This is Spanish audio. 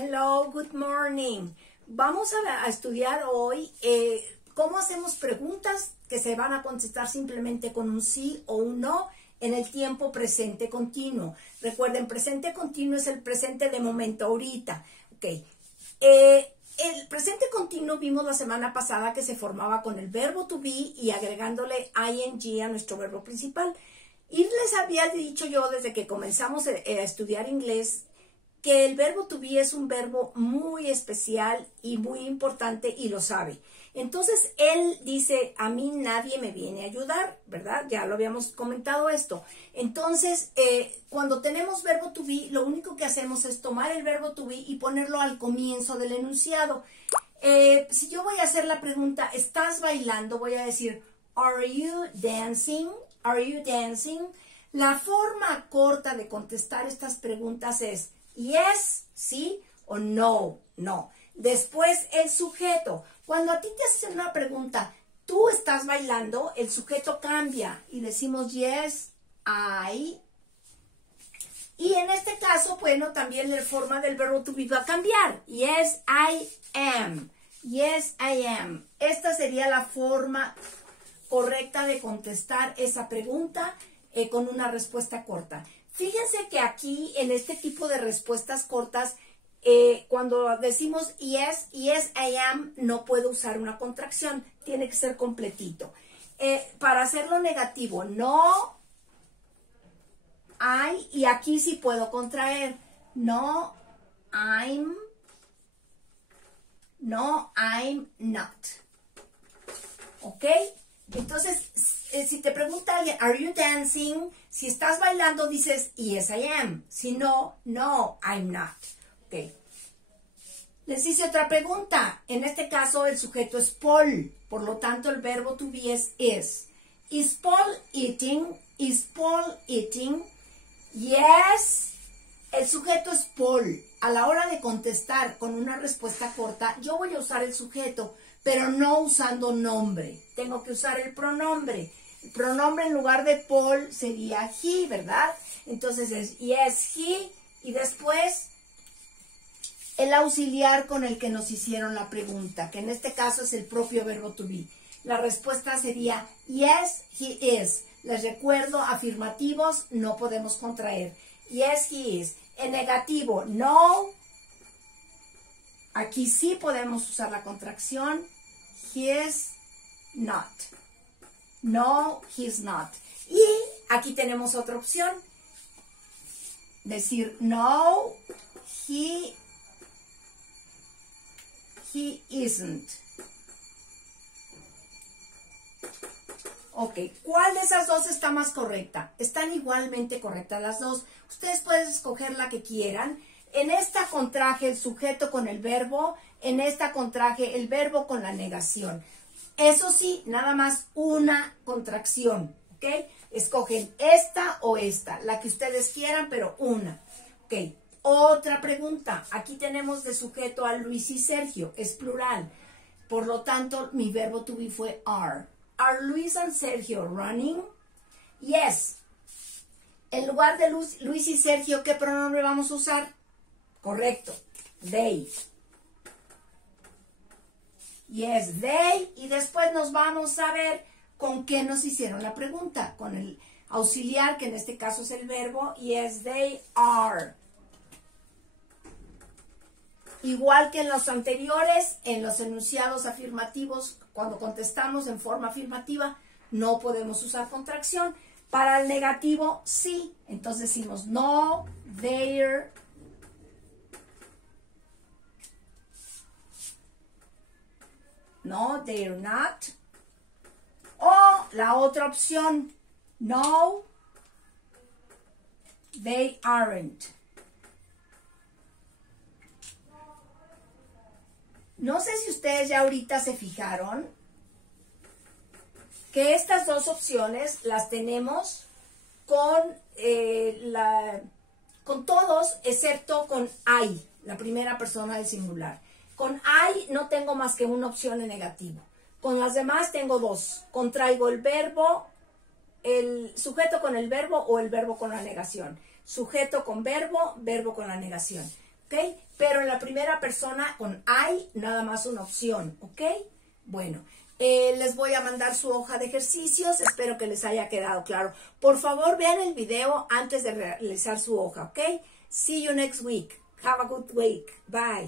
Hello, good morning. Vamos a estudiar hoy cómo hacemos preguntas que se van a contestar simplemente con un sí o un no en el tiempo presente continuo. Recuerden, presente continuo es el presente de momento, ahorita. Okay. El presente continuo vimos la semana pasada que se formaba con el verbo to be y agregándole ing a nuestro verbo principal. Y les había dicho yo desde que comenzamos a estudiar inglés que el verbo to be es un verbo muy especial y muy importante y lo sabe. Entonces, él dice, a mí nadie me viene a ayudar, ¿verdad? Ya lo habíamos comentado esto. Entonces, cuando tenemos verbo to be, lo único que hacemos es tomar el verbo to be y ponerlo al comienzo del enunciado. Si yo voy a hacer la pregunta, ¿estás bailando? Voy a decir, ¿Are you dancing? ¿Are you dancing? La forma corta de contestar estas preguntas es yes, sí, o no, no. Después el sujeto. Cuando a ti te hacen una pregunta, ¿tú estás bailando? El sujeto cambia y decimos yes, I. Y en este caso, bueno, también la forma del verbo to be va a cambiar. Yes, I am. Yes, I am. Esta sería la forma correcta de contestar esa pregunta con una respuesta corta. Fíjense que aquí, en este tipo de respuestas cortas, cuando decimos yes, yes I am, no puedo usar una contracción, tiene que ser completito. Para hacerlo negativo, no I, y aquí sí puedo contraer, no I'm not. ¿Ok? Entonces, si te pregunta alguien, ¿are you dancing? Si estás bailando, dices, yes, I am. Si no, no, I'm not. Ok. Les hice otra pregunta. En este caso, el sujeto es Paul. Por lo tanto, el verbo to be es is. Is Paul eating? Is Paul eating? Yes. El sujeto es Paul. A la hora de contestar con una respuesta corta, yo voy a usar el sujeto, pero no usando nombre. Tengo que usar el pronombre. El pronombre en lugar de Paul sería he, ¿verdad? Entonces es yes, he, y después el auxiliar con el que nos hicieron la pregunta, que en este caso es el propio verbo to be. La respuesta sería yes, he is. Les recuerdo, afirmativos no podemos contraer. Yes, he is. En negativo, no. Aquí sí podemos usar la contracción. He is not. No, he's not. Y aquí tenemos otra opción. Decir no, he isn't. Ok, ¿cuál de esas dos está más correcta? Están igualmente correctas las dos. Ustedes pueden escoger la que quieran. En esta contraje el sujeto con el verbo, en esta contraje el verbo con la negación. Eso sí, nada más una contracción, ¿ok? Escogen esta o esta, la que ustedes quieran, pero una. Ok, otra pregunta. Aquí tenemos de sujeto a Luis y Sergio, es plural. Por lo tanto, mi verbo to be fue are. Are Luis and Sergio running? Yes. En lugar de Luis y Sergio, ¿qué pronombre vamos a usar? Correcto, they. Yes, they. Y después nos vamos a ver con qué nos hicieron la pregunta. Con el auxiliar, que en este caso es el verbo. Yes, they are. Igual que en los anteriores, en los enunciados afirmativos, cuando contestamos en forma afirmativa, no podemos usar contracción. Para el negativo, sí. Entonces decimos no, they're. No, they're not. O la otra opción, no, they aren't. No sé si ustedes ya ahorita se fijaron que estas dos opciones las tenemos con todos, excepto con I, la primera persona del singular. Con I no tengo más que una opción en negativo. Con las demás tengo dos. Contraigo el verbo, el sujeto con el verbo o el verbo con la negación. Sujeto con verbo, verbo con la negación. ¿ok? Pero en la primera persona con I, nada más una opción, ¿ok? Bueno, les voy a mandar su hoja de ejercicios, espero que les haya quedado claro. Por favor, vean el video antes de realizar su hoja, ¿ok? See you next week. Have a good week. Bye.